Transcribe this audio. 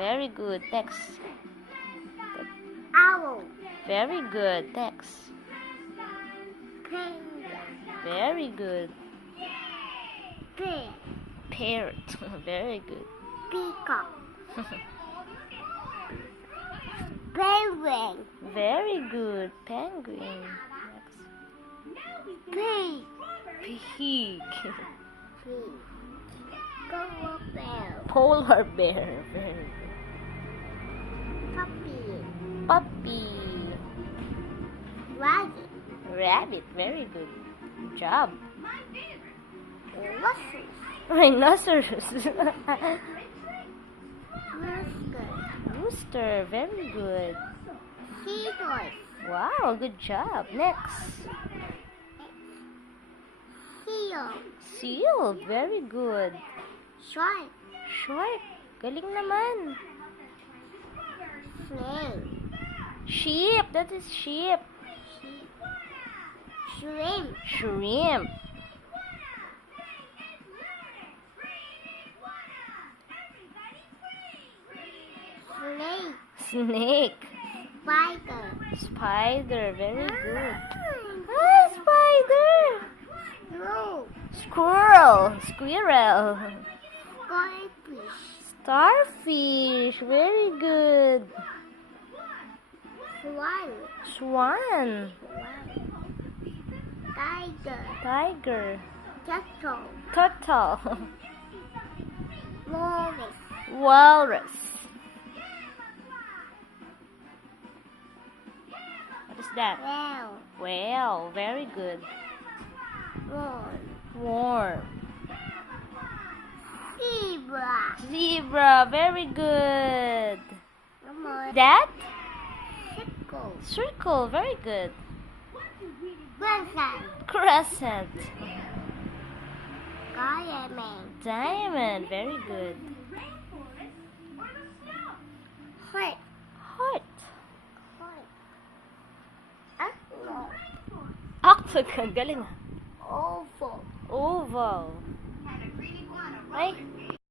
Very good. Next. Owl. Very good. Next. Penguin. Very good. Bear. Parrot. Very good. Peacock. Penguin. Very good. Penguin. Pig. Next. Pig. Pig. Polar bear. Polar bear. Very good. Puppy. Puppy. Rabbit. Rabbit. Very good. Good job. Rhinoceros. Rhinoceros. Rooster. Rooster. Very good. Seahorse. Wow, good job. Next. Seal. Seal. Very good. Shark. Shark. Galing naman. Snail. Sheep. That is sheep. Shrimp. Shrimp. Snake. Snake. Spider. Spider. Very good. Ah, Spider. no. Squirrel. Squirrel. Goldfish. Starfish. Very good. Swan. Swan. Tiger. Tiger. Turtle. Turtle. Walrus. Walrus. What is that? Whale. Whale. Very good. Worm. Worm. Zebra. Zebra. Very good. Come on. That? Circle. Circle. Very good. Crescent. Crescent. Diamond. Diamond. Very good. Heart. Heart. Heart. Octagon. Galing. Oval. Oval. Ay,